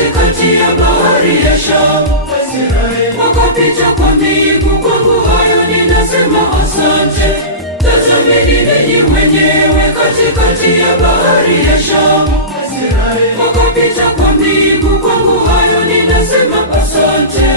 katikati ya bahari ya Shamu. Wakapita kwa miguu, kwangu hayo ninasema asante. Tazameni ninyi wenyewe katikati ya bahari ya Shamu. Wakapita kwa miguu, kwangu hayo ninasema asante.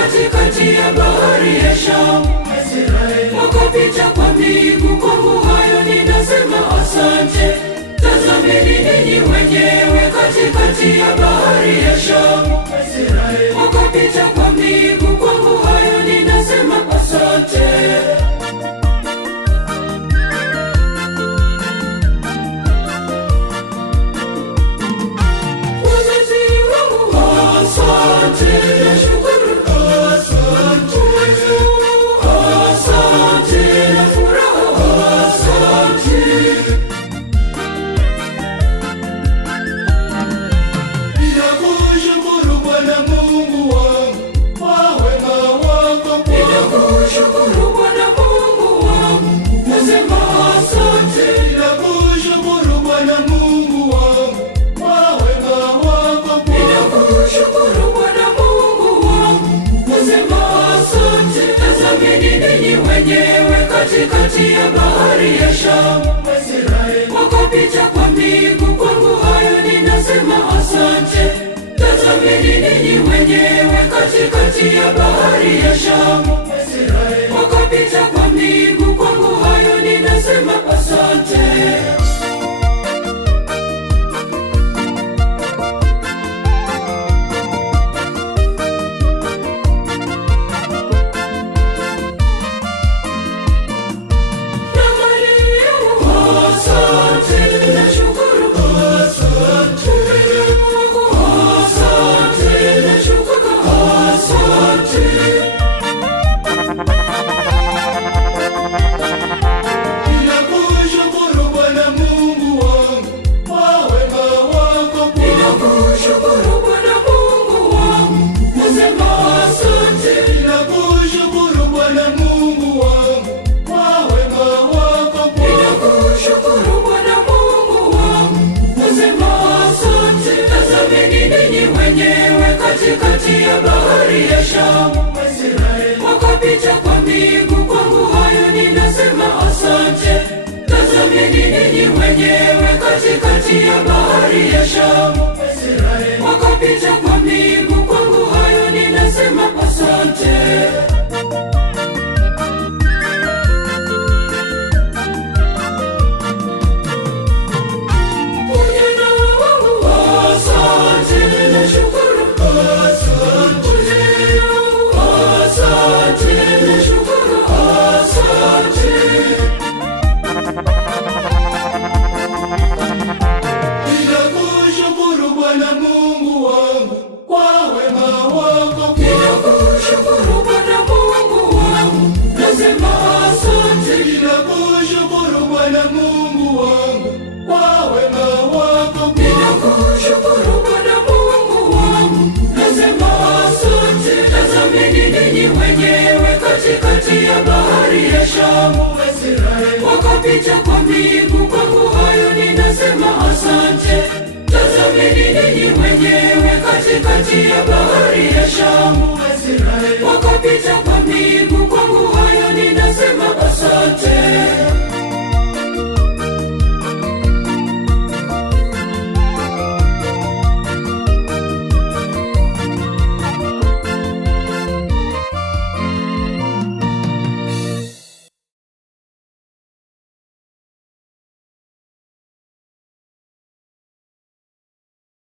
Katikati ya bahari ya Shamu. Wakapita kwa miguu, kwangu hayo ninasema asante. Tazameni ninyi wenyewe katikati ya bahari ya Shamu. Wakapita kwa miguu, kwangu hayo ninasema asante. Katikati ya bahari ya Shamu. Wakapita kwa miguu, kwangu hayo ninasema asante. Tazameni ninyi wenyewe katikati ya bahari ya Shamu. Wakapita kwa miguu, kwangu hayo ninasema asante. Katikati ya bahari ya Shamu. Wakapita kwa miguu, kwangu hayo ninasema asante. Tazameni ninyi wenyewe katikati ya bahari ya Shamu. Wakapita kwa miguu, kwangu hayo ninasema asante. Katikati ya bahari ya Shamu. Wakapita kwa miguu, kwangu hayo ninasema asante. Tazameni ninyi wenyewe katikati ya bahari ya Shamu. Wakapita kwa miguu, kwangu hayo ninasema asante.